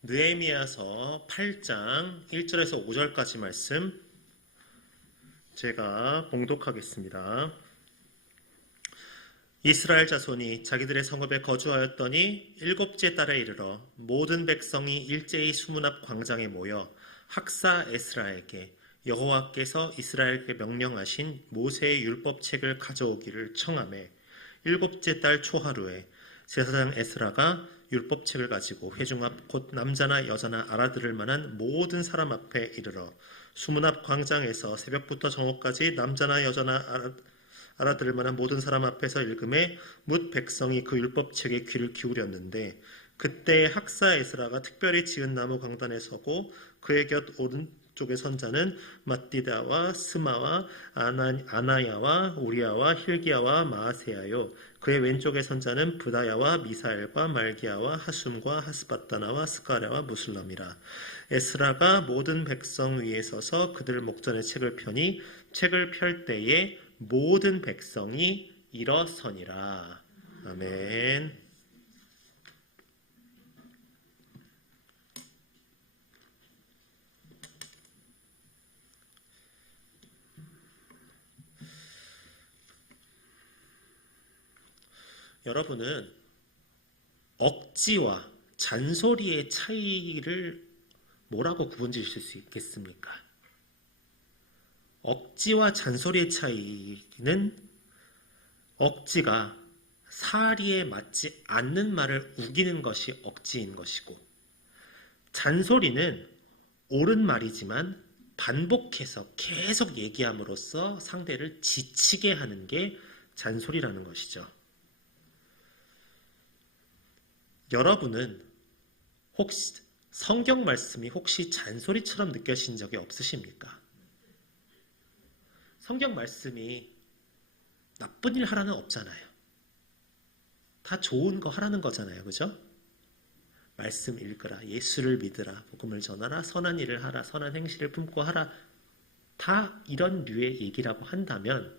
느헤미야서 8장 1절에서 5절까지 말씀 제가 봉독하겠습니다. 이스라엘 자손이 자기들의 성읍에 거주하였더니 일곱째 달에 이르러 모든 백성이 일제히 수문 앞 광장에 모여 학사 에스라에게 여호와께서 이스라엘에게 명령하신 모세의 율법책을 가져오기를 청하매 일곱째 달 초하루에 제사장 에스라가 율법책을 가지고 회중 앞 곧 남자나 여자나 알아들을 만한 모든 사람 앞에 이르러 수문 앞 광장에서 새벽부터 정오까지 남자나 여자나 알아들을 만한 모든 사람 앞에서 읽음에 뭇 백성이 그 율법책에 귀를 기울였는데 그때 학사 에스라가 특별히 지은 나무 강단에 서고 그의 곁 오른쪽에 선 자는 맏디다와 스마와 아나야와 우리야와 힐기야와 마아세야요 그의 왼쪽에 선 자는 부다야와 미사엘과 말기야와 하숨과 하스바다나와 스가랴와 무슬람이라. 에스라가 모든 백성 위에 서서 그들 목전에 책을 펴니 책을 펼 때에 모든 백성이 일어서니라. 아멘. 여러분은 억지와 잔소리의 차이를 뭐라고 구분지으실 수 있겠습니까? 억지와 잔소리의 차이는 억지가 사리에 맞지 않는 말을 우기는 것이 억지인 것이고 잔소리는 옳은 말이지만 반복해서 계속 얘기함으로써 상대를 지치게 하는 게 잔소리라는 것이죠. 여러분은 혹시 성경 말씀이 혹시 잔소리처럼 느껴진 적이 없으십니까? 성경 말씀이 나쁜 일 하라는 없잖아요. 다 좋은 거 하라는 거잖아요. 그죠? 말씀 읽으라, 예수를 믿으라, 복음을 전하라, 선한 일을 하라, 선한 행실을 품고 하라. 다 이런 류의 얘기라고 한다면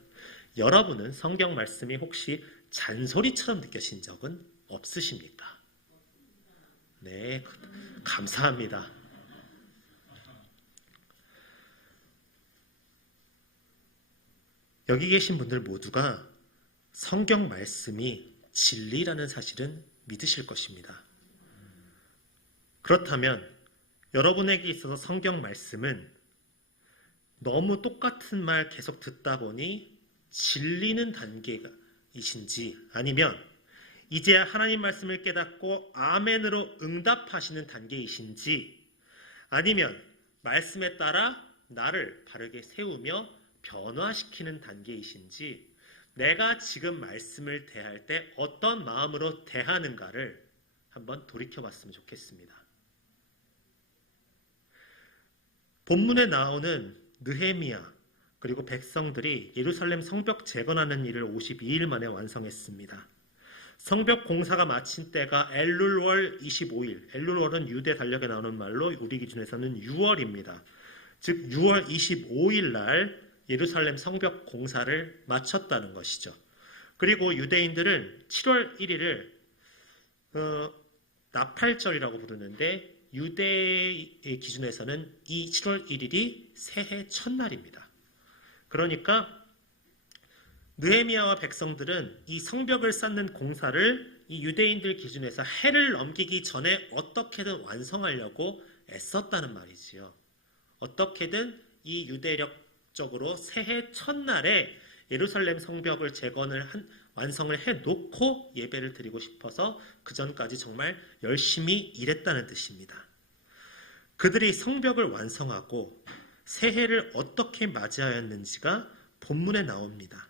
여러분은 성경 말씀이 혹시 잔소리처럼 느껴진 적은 없으십니까? 네, 감사합니다. 여기 계신 분들 모두가 성경 말씀이 진리라는 사실은 믿으실 것입니다. 그렇다면 여러분에게 있어서 성경 말씀은 너무 똑같은 말 계속 듣다 보니 질리는 단계이신지 아니면 이제야 하나님 말씀을 깨닫고 아멘으로 응답하시는 단계이신지 아니면 말씀에 따라 나를 바르게 세우며 변화시키는 단계이신지 내가 지금 말씀을 대할 때 어떤 마음으로 대하는가를 한번 돌이켜봤으면 좋겠습니다. 본문에 나오는 느헤미야 그리고 백성들이 예루살렘 성벽 재건하는 일을 52일 만에 완성했습니다. 성벽 공사가 마친 때가 엘룰월 25일, 엘룰월은 유대 달력에 나오는 말로 우리 기준에서는 6월입니다. 즉 6월 25일 날 예루살렘 성벽 공사를 마쳤다는 것이죠. 그리고 유대인들은 7월 1일을 나팔절이라고 부르는데 유대의 기준에서는 이 7월 1일이 새해 첫날입니다. 그러니까 느헤미야와 백성들은 이 성벽을 쌓는 공사를 이 유대인들 기준에서 해를 넘기기 전에 어떻게든 완성하려고 애썼다는 말이지요. 어떻게든 이 유대력적으로 새해 첫날에 예루살렘 성벽을 완성을 해놓고 예배를 드리고 싶어서 그 전까지 정말 열심히 일했다는 뜻입니다. 그들이 성벽을 완성하고 새해를 어떻게 맞이하였는지가 본문에 나옵니다.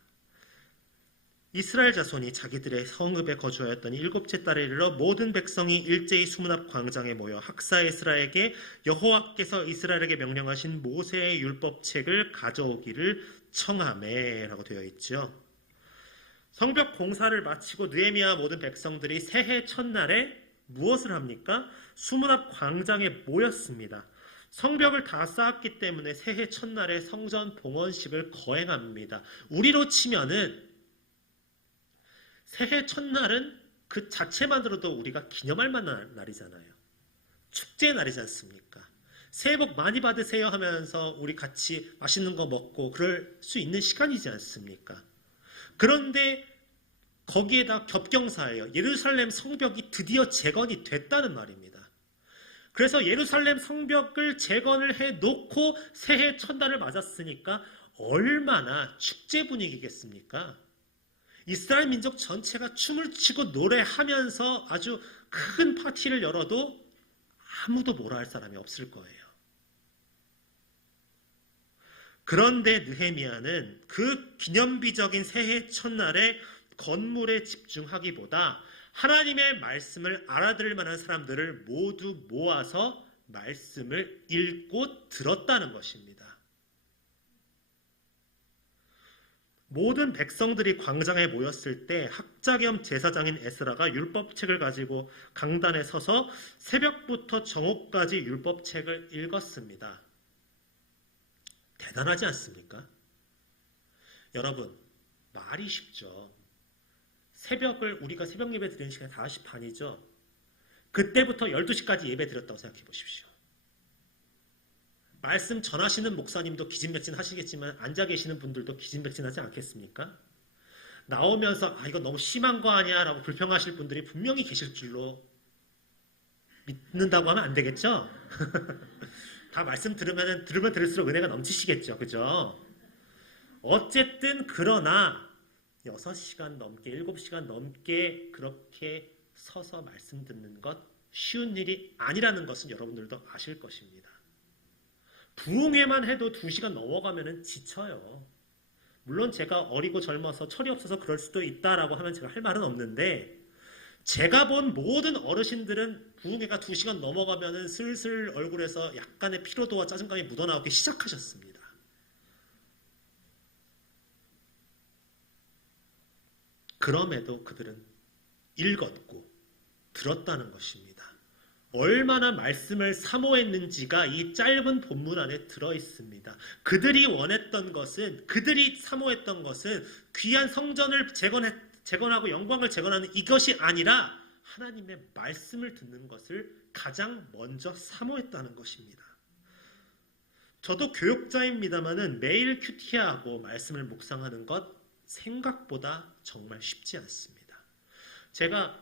이스라엘 자손이 자기들의 성읍에 거주하였더니 일곱째 달에 이르러 모든 백성이 일제히 수문 앞 광장에 모여 학사 에스라에게 여호와께서 이스라엘에게 명령하신 모세의 율법책을 가져오기를 청하매 라고 되어 있죠. 성벽 공사를 마치고 느헤미야와 모든 백성들이 새해 첫날에 무엇을 합니까? 수문 앞 광장에 모였습니다. 성벽을 다 쌓았기 때문에 새해 첫날에 성전 봉헌식을 거행합니다. 우리로 치면은 새해 첫날은 그 자체만으로도 우리가 기념할 만한 날이잖아요. 축제의 날이지 않습니까? 새해 복 많이 받으세요 하면서 우리 같이 맛있는 거 먹고 그럴 수 있는 시간이지 않습니까? 그런데 거기에다 겹경사예요. 예루살렘 성벽이 드디어 재건이 됐다는 말입니다. 그래서 예루살렘 성벽을 재건을 해놓고 새해 첫날을 맞았으니까 얼마나 축제 분위기겠습니까? 이스라엘 민족 전체가 춤을 추고 노래하면서 아주 큰 파티를 열어도 아무도 뭐라 할 사람이 없을 거예요. 그런데 느헤미야는 그 기념비적인 새해 첫날에 건물에 집중하기보다 하나님의 말씀을 알아들을 만한 사람들을 모두 모아서 말씀을 읽고 들었다는 것입니다. 모든 백성들이 광장에 모였을 때 학자 겸 제사장인 에스라가 율법책을 가지고 강단에 서서 새벽부터 정오까지 율법책을 읽었습니다. 대단하지 않습니까? 여러분, 말이 쉽죠. 우리가 새벽 예배 드리는 시간이 5시 반이죠. 그때부터 12시까지 예배 드렸다고 생각해 보십시오. 말씀 전하시는 목사님도 기진맥진 하시겠지만 앉아 계시는 분들도 기진맥진 하지 않겠습니까? 나오면서 이거 너무 심한 거 아니야 라고 불평하실 분들이 분명히 계실 줄로 믿는다고 하면 안 되겠죠? 다 말씀 들으면 들을수록 은혜가 넘치시겠죠. 그죠? 어쨌든 그러나 6시간 넘게 7시간 넘게 그렇게 서서 말씀 듣는 것 쉬운 일이 아니라는 것은 여러분들도 아실 것입니다. 부흥회만 해도 2시간 넘어가면 지쳐요. 물론 제가 어리고 젊어서 철이 없어서 그럴 수도 있다라고 하면 제가 할 말은 없는데 제가 본 모든 어르신들은 부흥회가 2시간 넘어가면 슬슬 얼굴에서 약간의 피로도와 짜증감이 묻어나오기 시작하셨습니다. 그럼에도 그들은 읽었고 들었다는 것입니다. 얼마나 말씀을 사모했는지가 이 짧은 본문 안에 들어있습니다. 그들이 원했던 것은, 그들이 사모했던 것은 귀한 성전을 재건하고 영광을 재건하는 이것이 아니라 하나님의 말씀을 듣는 것을 가장 먼저 사모했다는 것입니다. 저도 교육자입니다만은 매일 큐티하고 말씀을 묵상하는 것 생각보다 정말 쉽지 않습니다. 제가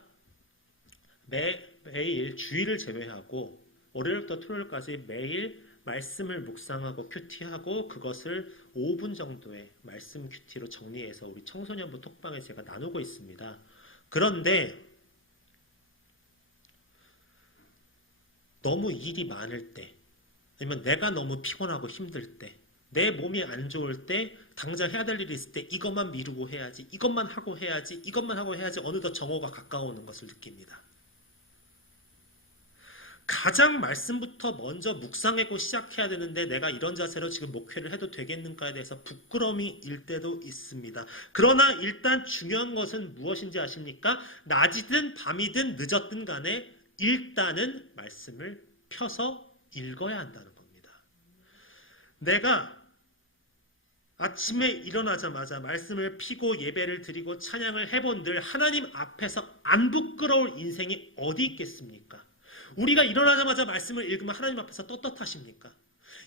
매일 주일을 제외하고 월요일부터 토요일까지 매일 말씀을 묵상하고 큐티하고 그것을 5분 정도의 말씀 큐티로 정리해서 우리 청소년부 톡방에 제가 나누고 있습니다. 그런데 너무 일이 많을 때 아니면 내가 너무 피곤하고 힘들 때 내 몸이 안 좋을 때 당장 해야 될 일이 있을 때 이것만 미루고 해야지 이것만 하고 해야지 어느덧 정오가 가까워오는 것을 느낍니다. 가장 말씀부터 먼저 묵상하고 시작해야 되는데 내가 이런 자세로 지금 목회를 해도 되겠는가에 대해서 부끄러움이 일 때도 있습니다. 그러나 일단 중요한 것은 무엇인지 아십니까? 낮이든 밤이든 늦었든 간에 일단은 말씀을 펴서 읽어야 한다는 겁니다. 내가 아침에 일어나자마자 말씀을 피고 예배를 드리고 찬양을 해본들 하나님 앞에서 안 부끄러울 인생이 어디 있겠습니까? 우리가 일어나자마자 말씀을 읽으면 하나님 앞에서 떳떳하십니까?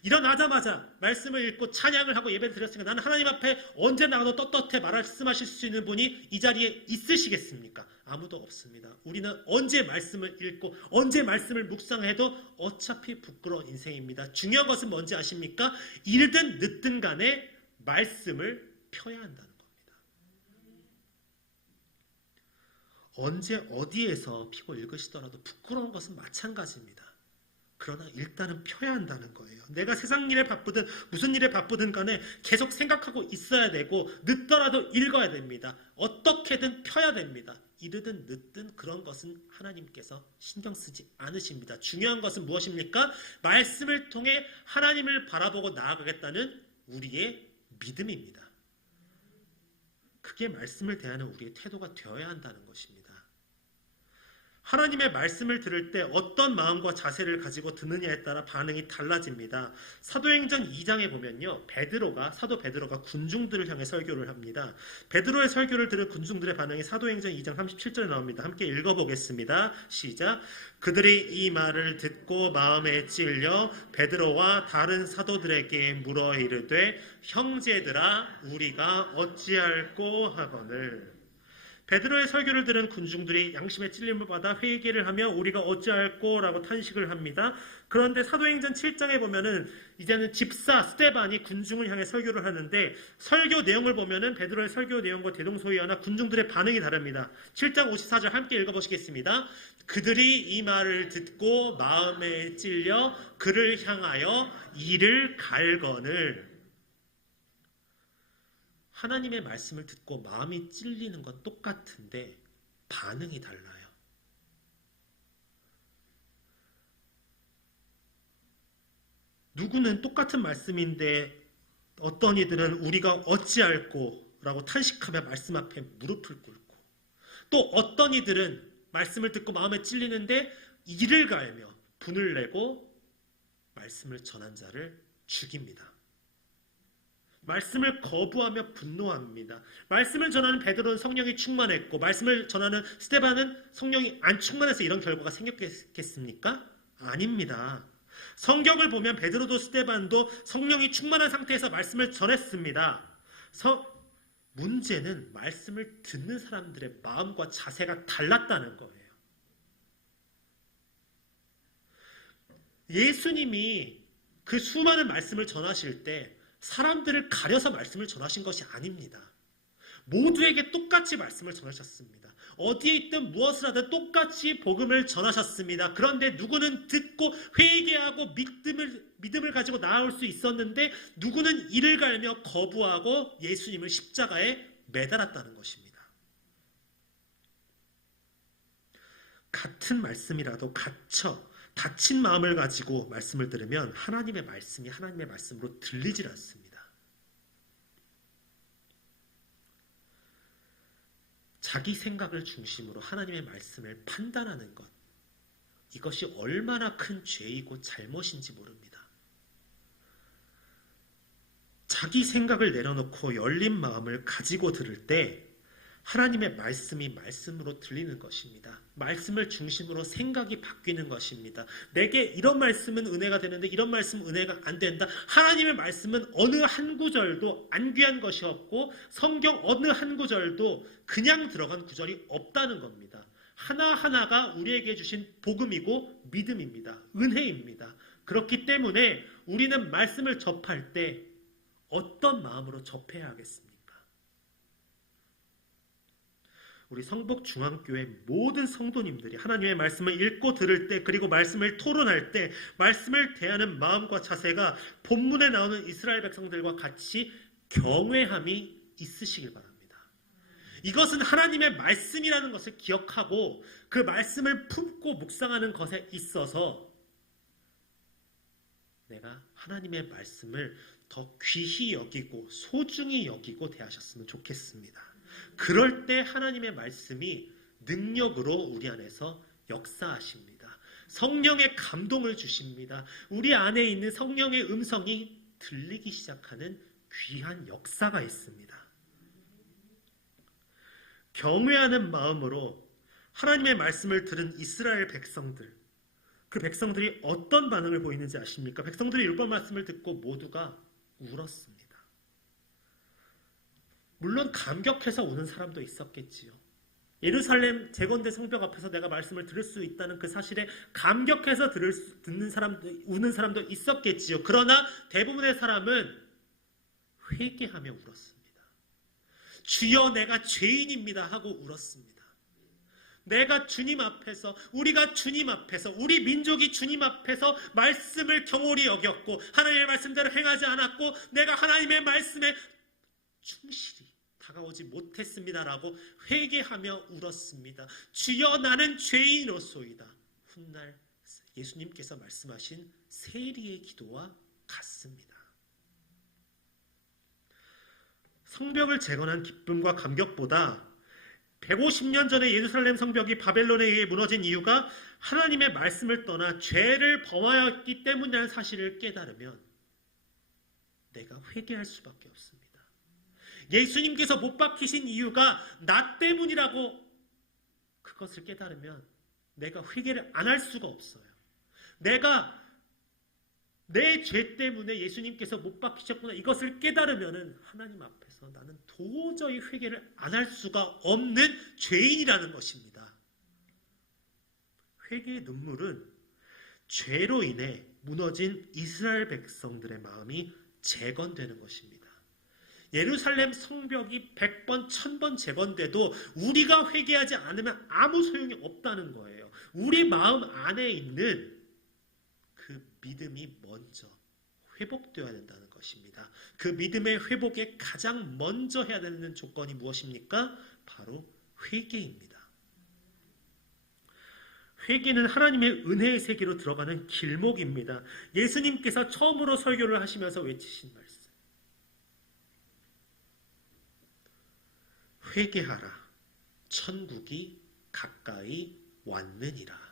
일어나자마자 말씀을 읽고 찬양을 하고 예배를 드렸으니까 나는 하나님 앞에 언제 나가도 떳떳해 말씀하실 수 있는 분이 이 자리에 있으시겠습니까? 아무도 없습니다. 우리는 언제 말씀을 읽고 언제 말씀을 묵상해도 어차피 부끄러운 인생입니다. 중요한 것은 뭔지 아십니까? 일든 늦든 간에 말씀을 펴야 한다는 겁니다. 언제 어디에서 피고 읽으시더라도 부끄러운 것은 마찬가지입니다. 그러나 일단은 펴야 한다는 거예요. 내가 세상 일에 바쁘든 무슨 일에 바쁘든 간에 계속 생각하고 있어야 되고 늦더라도 읽어야 됩니다. 어떻게든 펴야 됩니다. 이르든 늦든 그런 것은 하나님께서 신경 쓰지 않으십니다. 중요한 것은 무엇입니까? 말씀을 통해 하나님을 바라보고 나아가겠다는 우리의 믿음입니다. 그게 말씀을 대하는 우리의 태도가 되어야 한다는 것입니다. 하나님의 말씀을 들을 때 어떤 마음과 자세를 가지고 듣느냐에 따라 반응이 달라집니다. 사도행전 2장에 보면요, 사도 베드로가 군중들을 향해 설교를 합니다. 베드로의 설교를 들은 군중들의 반응이 사도행전 2장 37절에 나옵니다. 함께 읽어보겠습니다. 시작. 그들이 이 말을 듣고 마음에 찔려 베드로와 다른 사도들에게 물어 이르되 형제들아 우리가 어찌할꼬 하거늘. 베드로의 설교를 들은 군중들이 양심의 찔림을 받아 회개를 하며 우리가 어찌할꼬라고 탄식을 합니다. 그런데 사도행전 7장에 보면은 이제는 집사 스데반이 군중을 향해 설교를 하는데 설교 내용을 보면은 베드로의 설교 내용과 대동소이하나 군중들의 반응이 다릅니다. 7장 54절 함께 읽어보시겠습니다. 그들이 이 말을 듣고 마음에 찔려 그를 향하여 이를 갈거늘. 하나님의 말씀을 듣고 마음이 찔리는 건 똑같은데 반응이 달라요. 누구는 똑같은 말씀인데 어떤 이들은 우리가 어찌할꼬 라고 탄식하며 말씀 앞에 무릎을 꿇고, 또 어떤 이들은 말씀을 듣고 마음에 찔리는데 이를 갈며 분을 내고 말씀을 전한 자를 죽입니다. 말씀을 거부하며 분노합니다. 말씀을 전하는 베드로는 성령이 충만했고 말씀을 전하는 스데반은 성령이 안 충만해서 이런 결과가 생겼겠습니까? 아닙니다. 성경을 보면 베드로도 스데반도 성령이 충만한 상태에서 말씀을 전했습니다. 문제는 말씀을 듣는 사람들의 마음과 자세가 달랐다는 거예요. 예수님이 그 수많은 말씀을 전하실 때 사람들을 가려서 말씀을 전하신 것이 아닙니다. 모두에게 똑같이 말씀을 전하셨습니다. 어디에 있든 무엇을 하든 똑같이 복음을 전하셨습니다. 그런데 누구는 듣고 회개하고 믿음을 가지고 나아올 수 있었는데 누구는 이를 갈며 거부하고 예수님을 십자가에 매달았다는 것입니다. 같은 말씀이라도 닫힌 마음을 가지고 말씀을 들으면 하나님의 말씀이 하나님의 말씀으로 들리질 않습니다. 자기 생각을 중심으로 하나님의 말씀을 판단하는 것, 이것이 얼마나 큰 죄이고 잘못인지 모릅니다. 자기 생각을 내려놓고 열린 마음을 가지고 들을 때 하나님의 말씀이 말씀으로 들리는 것입니다. 말씀을 중심으로 생각이 바뀌는 것입니다. 내게 이런 말씀은 은혜가 되는데 이런 말씀은 은혜가 안 된다. 하나님의 말씀은 어느 한 구절도 안 귀한 것이 없고 성경 어느 한 구절도 그냥 들어간 구절이 없다는 겁니다. 하나하나가 우리에게 주신 복음이고 믿음입니다. 은혜입니다. 그렇기 때문에 우리는 말씀을 접할 때 어떤 마음으로 접해야 하겠습니까? 우리 성북중앙교회 모든 성도님들이 하나님의 말씀을 읽고 들을 때, 그리고 말씀을 토론할 때 말씀을 대하는 마음과 자세가 본문에 나오는 이스라엘 백성들과 같이 경외함이 있으시길 바랍니다. 이것은 하나님의 말씀이라는 것을 기억하고 그 말씀을 품고 묵상하는 것에 있어서 내가 하나님의 말씀을 더 귀히 여기고 소중히 여기고 대하셨으면 좋겠습니다. 그럴 때 하나님의 말씀이 능력으로 우리 안에서 역사하십니다. 성령의 감동을 주십니다. 우리 안에 있는 성령의 음성이 들리기 시작하는 귀한 역사가 있습니다. 경외하는 마음으로 하나님의 말씀을 들은 이스라엘 백성들, 그 백성들이 어떤 반응을 보이는지 아십니까? 백성들이 율법 말씀을 듣고 모두가 울었습니다. 물론 감격해서 우는 사람도 있었겠지요. 예루살렘 재건된 성벽 앞에서 내가 말씀을 들을 수 있다는 그 사실에 감격해서 우는 사람도 있었겠지요. 그러나 대부분의 사람은 회개하며 울었습니다. 주여 내가 죄인입니다 하고 울었습니다. 내가 주님 앞에서, 우리가 주님 앞에서, 우리 민족이 주님 앞에서 말씀을 경홀히 여겼고 하나님의 말씀대로 행하지 않았고 내가 하나님의 말씀에 충실히 다가오지 못했습니다라고 회개하며 울었습니다. 주여 나는 죄인이로소이다. 훗날 예수님께서 말씀하신 세리의 기도와 같습니다. 성벽을 재건한 기쁨과 감격보다 150년 전에 예루살렘 성벽이 바벨론에 의해 무너진 이유가 하나님의 말씀을 떠나 죄를 범하였기 때문이라는 사실을 깨달으면 내가 회개할 수밖에 없습니다. 예수님께서 못 박히신 이유가 나 때문이라고 그것을 깨달으면 내가 회개를 안 할 수가 없어요. 내가 내 죄 때문에 예수님께서 못 박히셨구나 이것을 깨달으면 하나님 앞에서 나는 도저히 회개를 안 할 수가 없는 죄인이라는 것입니다. 회개의 눈물은 죄로 인해 무너진 이스라엘 백성들의 마음이 재건되는 것입니다. 예루살렘 성벽이 100번, 1000번 재건돼도 우리가 회개하지 않으면 아무 소용이 없다는 거예요. 우리 마음 안에 있는 그 믿음이 먼저 회복되어야 된다는 것입니다. 그 믿음의 회복에 가장 먼저 해야 되는 조건이 무엇입니까? 바로 회개입니다. 회개는 하나님의 은혜의 세계로 들어가는 길목입니다. 예수님께서 처음으로 설교를 하시면서 외치신 말씀. 회개하라. 천국이 가까이 왔느니라.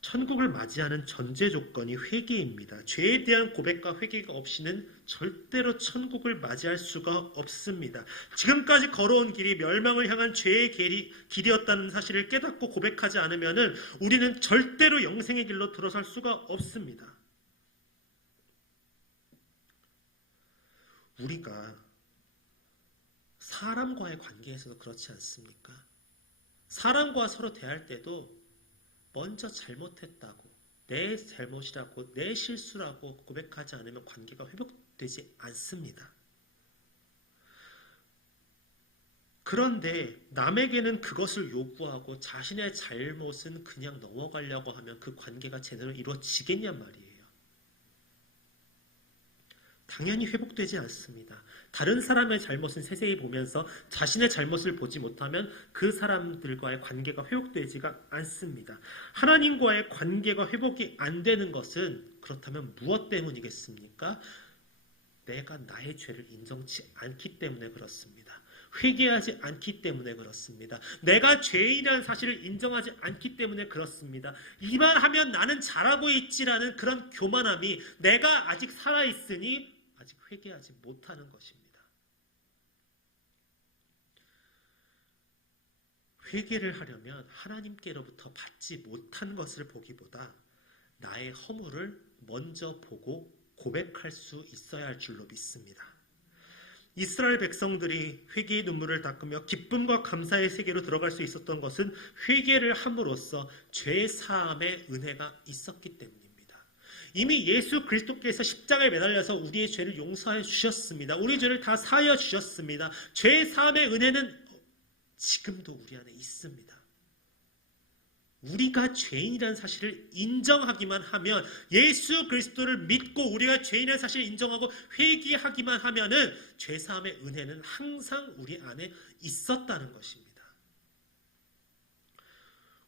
천국을 맞이하는 전제 조건이 회개입니다. 죄에 대한 고백과 회개가 없이는 절대로 천국을 맞이할 수가 없습니다. 지금까지 걸어온 길이 멸망을 향한 죄의 길이었다는 사실을 깨닫고 고백하지 않으면 우리는 절대로 영생의 길로 들어설 수가 없습니다. 우리가 사람과의 관계에서도 그렇지 않습니까? 사람과 서로 대할 때도 먼저 잘못했다고, 내 잘못이라고, 내 실수라고 고백하지 않으면 관계가 회복되지 않습니다. 그런데 남에게는 그것을 요구하고 자신의 잘못은 그냥 넘어가려고 하면 그 관계가 제대로 이루어지겠냔 말이에요. 당연히 회복되지 않습니다. 다른 사람의 잘못은 세세히 보면서 자신의 잘못을 보지 못하면 그 사람들과의 관계가 회복되지가 않습니다. 하나님과의 관계가 회복이 안 되는 것은 그렇다면 무엇 때문이겠습니까? 내가 나의 죄를 인정치 않기 때문에 그렇습니다. 회개하지 않기 때문에 그렇습니다. 내가 죄인이라는 사실을 인정하지 않기 때문에 그렇습니다. 이만 하면 나는 잘하고 있지라는 그런 교만함이 내가 아직 살아있으니 아직 회개하지 못하는 것입니다. 회개를 하려면 하나님께로부터 받지 못한 것을 보기보다 나의 허물을 먼저 보고 고백할 수 있어야 할 줄로 믿습니다. 이스라엘 백성들이 회개의 눈물을 닦으며 기쁨과 감사의 세계로 들어갈 수 있었던 것은 회개를 함으로써 죄 사함의 은혜가 있었기 때문입니다. 이미 예수 그리스도께서 십자가에 매달려서 우리의 죄를 용서해 주셨습니다. 우리 죄를 다 사하여 주셨습니다. 죄 사함의 은혜는 지금도 우리 안에 있습니다. 우리가 죄인이라는 사실을 인정하기만 하면, 예수 그리스도를 믿고 우리가 죄인이라는 사실을 인정하고 회개하기만 하면은 죄사함의 은혜는 항상 우리 안에 있었다는 것입니다.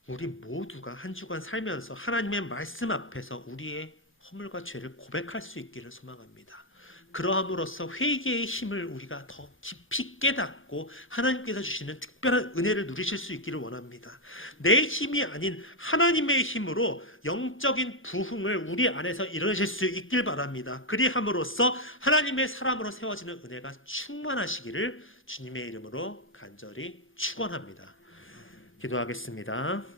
우리 모두가 한 주간 살면서 하나님의 말씀 앞에서 우리의 허물과 죄를 고백할 수 있기를 소망합니다. 그러함으로써 회개의 힘을 우리가 더 깊이 깨닫고 하나님께서 주시는 특별한 은혜를 누리실 수 있기를 원합니다. 내 힘이 아닌 하나님의 힘으로 영적인 부흥을 우리 안에서 이루실 수 있길 바랍니다. 그리함으로써 하나님의 사람으로 세워지는 은혜가 충만하시기를 주님의 이름으로 간절히 축원합니다. 기도하겠습니다.